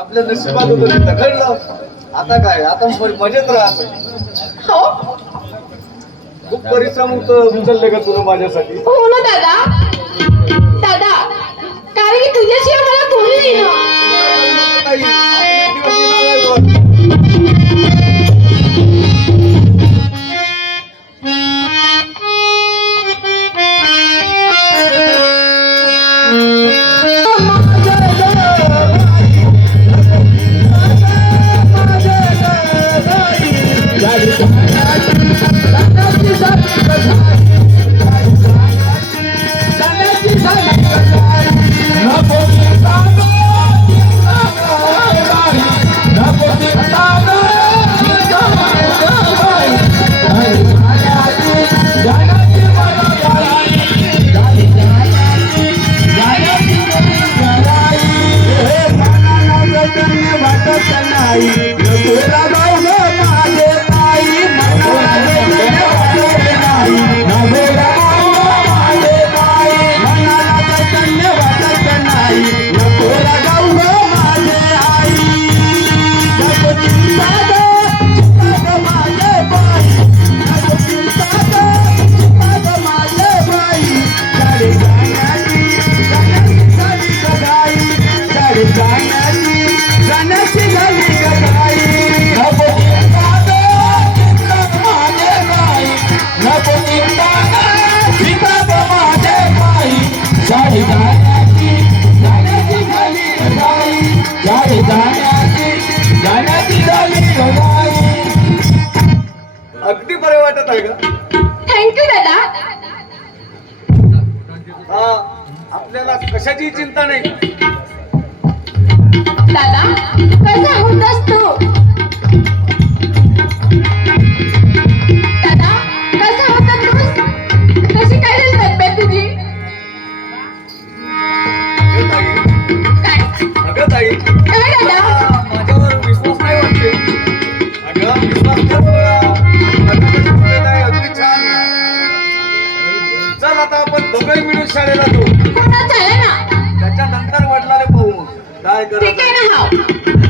आपल्या नशिबात होतं ते घडलं आता काय? आता म- मजेत राहत हो. खूप परिश्रम उच- उचलले का तुला माझ्यासाठी? हो ना दादा. अगदी बरे वाटत आहे का? थँक्यू दादा. हा आपल्याला कशाची चिंता नाही. दादा कसा होतास तू? दादा कसा होता तू? कशी काय झाली तब्येत तुझी? अगं ताई, काय? अगं ताई. काय दादा? तुला माझ्यावर विश्वास नाही वाटते. अगं विश्वास कर चल आता आपण दोघंही मिळून शाळेला जाऊ. काय ठीक करायचं आहे ना हा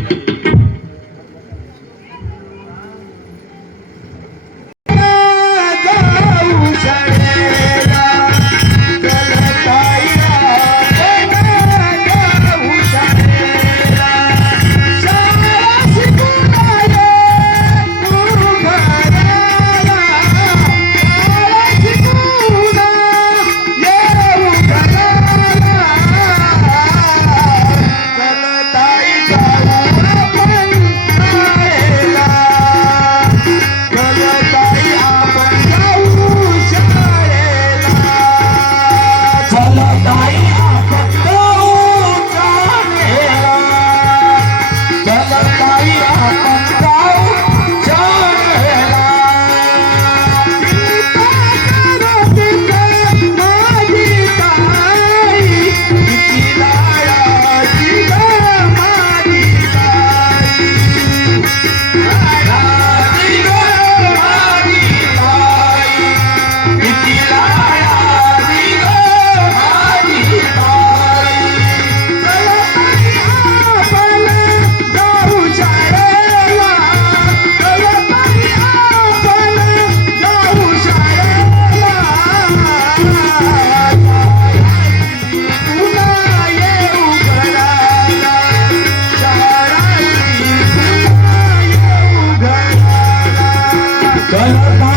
चल ताई